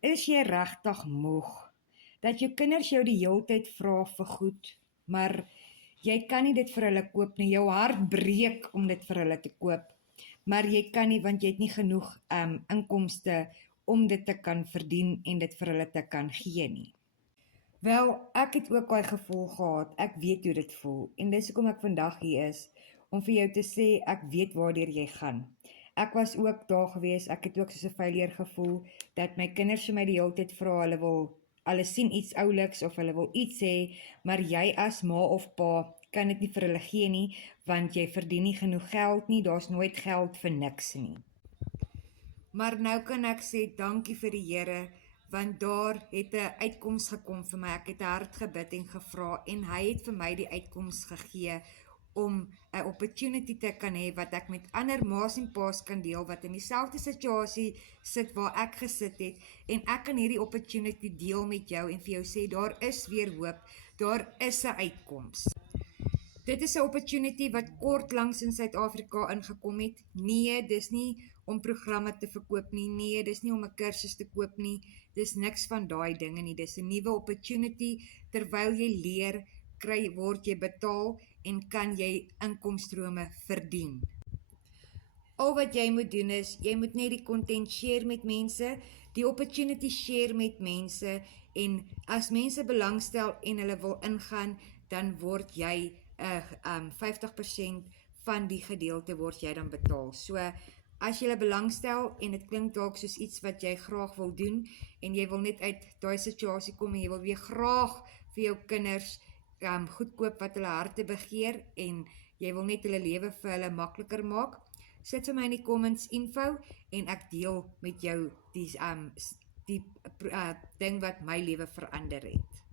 Is jy regtig moeg dat jou kinders jou die heeltyd vra vir goed, maar jy kan nie dit vir hulle koop nie. Jou hart breek om dit vir hulle te koop, maar jy kan nie want jy het nie genoeg inkomste om dit te kan verdien en dit vir hulle te kan gee nie. Wel, ek het ook daai gevoel gehad. Ek weet hoe dit voel en dis hoekom ek vandag hier is om vir jou te sê ek weet waardeur jy gaan. Ek was ook daar gewees, ek het ook soos 'n failure gevoel dat my kinders vir my die hele tyd vra, hulle sien iets ouliks of hulle wil iets hê, maar jy as ma of pa kan dit nie vir hulle gee nie, want jy verdien nie genoeg geld nie, daar's nooit geld vir niks nie. Maar nou kan ek sê dankie vir die Here, want daar het 'n uitkoms gekom vir my. Ek het hard gebid en gevra en hy het vir my die uitkoms gegee om 'n opportunity te kan hê wat ek met ander ma's en pa's kan deel wat in dieselfde situasie sit waar ek gesit het en ek kan hierdie opportunity deel met jou en vir jou sê daar is weer hoop, daar is 'n uitkoms. Dit is 'n opportunity wat kort langs in Suid-Afrika ingekom het. Nee, dis nie om programme te verkoop nie. Nee, dis nie om 'n kursus te koop nie. Dis niks van daai dinge nie. Dis 'n nuwe opportunity. Terwyl jy leer, word jy betaal en kan jy inkomstrome verdien. Al wat jy moet doen is, jy moet net die content share met mense, die opportunity share met mense en as mense belangstel en hulle wil ingaan, dan word jy 50% van die gedeelte word jy dan betaal. So, as jy belangstel en dit klink dalk soos iets wat jy graag wil doen en jy wil net uit daai situasie kom en jy wil weer graag vir jou kinders goed koop wat hulle harte begeer en jy wil net hulle lewe vir hulle makliker maak, sit vir my in die comments info en ek deel met jou die ding wat my lewe verander het.